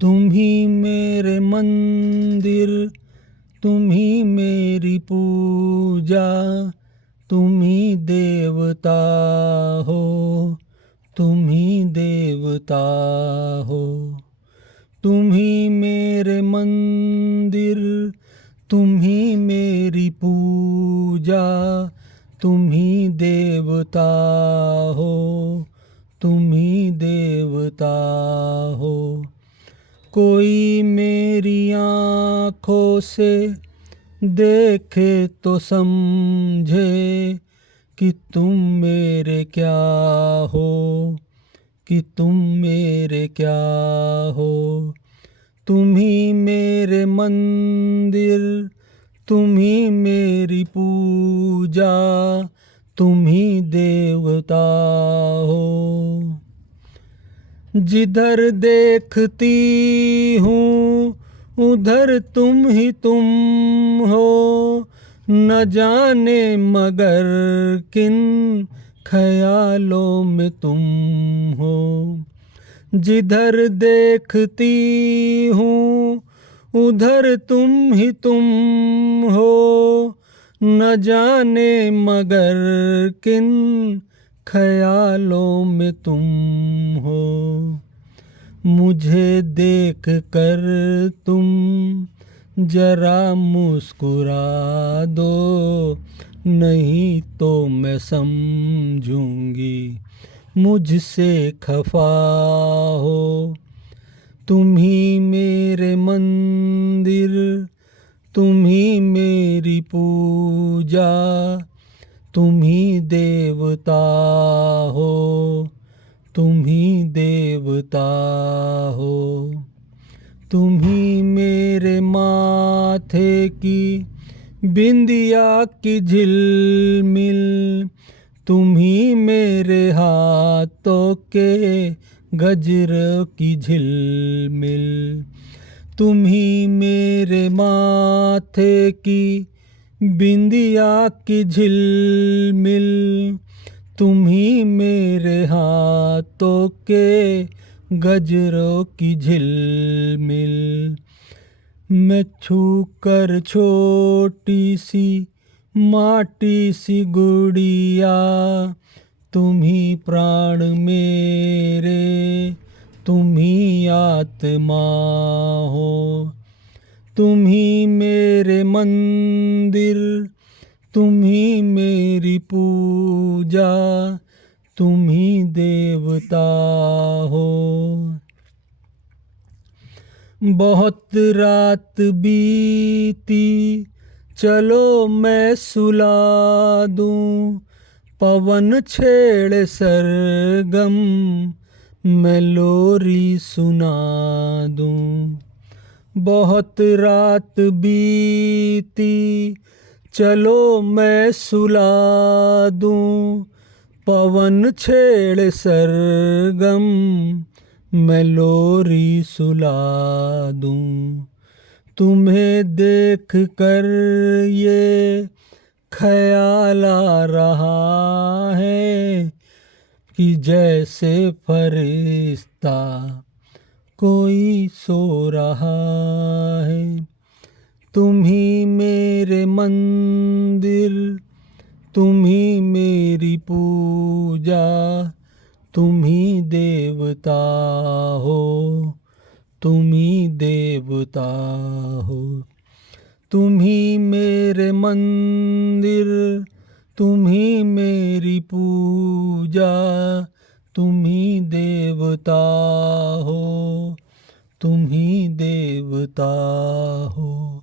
तुम ही मेरे मंदिर, तुम ही मेरी पूजा, तुम ही देवता हो, तुम ही देवता हो। तुम ही मेरे मंदिर, तुम ही मेरी पूजा, तुम ही देवता हो, तुम ही देवता हो। कोई मेरी आँखों से देखे तो समझे कि तुम मेरे क्या हो, कि तुम मेरे क्या हो। तुम ही मेरे मंदिर, तुम ही मेरी पूजा, तुम ही देवता हो। जिधर देखती हूँ उधर तुम ही तुम हो, न जाने मगर किन ख्यालों में तुम हो। जिधर देखती हूँ उधर तुम ही तुम हो, न जाने मगर किन ख्यालों में तुम हो। मुझे देख कर तुम जरा मुस्कुरा दो, नहीं तो मैं समझूंगी मुझसे खफा हो। तुम ही मेरे मंदिर, तुम ही मेरी पूजा, तुम ही देवता हो, तुम ही देवता हो। तुम ही मेरे माथे की बिंदिया की झिलमिल, तुम ही मेरे हाथों के गजर की झिलमिल। तुम ही मेरे माथे की बिंदिया की झिलमिल, तुम ही मेरे हाथों के गजरों की झिलमिल। मैं छू कर छोटी सी माटी सी गुड़िया, तुम ही प्राण मेरे, तुम ही आत्मा हो। तुम ही मेरे मंदिर, तुम ही मेरी पूजा, तुम ही देवता हो। बहुत रात बीती चलो मैं सुला दूं, पवन छेड़े सरगम मैं लोरी सुना दूं। बहुत रात बीती चलो मैं सुला दूं, पवन छेड़े सरगम मैं लोरी सुला दूं। तुम्हें देख कर ये ख्याल आ रहा है कि जैसे फरिश्ता कोई सो रहा है। तुम ही मेरे मंदिर, तुम ही मेरी पूजा, तुम ही देवता हो, तुम ही देवता हो। तुम ही मेरे मंदिर, तुम ही मेरी पूजा, तुम ही देवता हो, तुम ही देवता हो।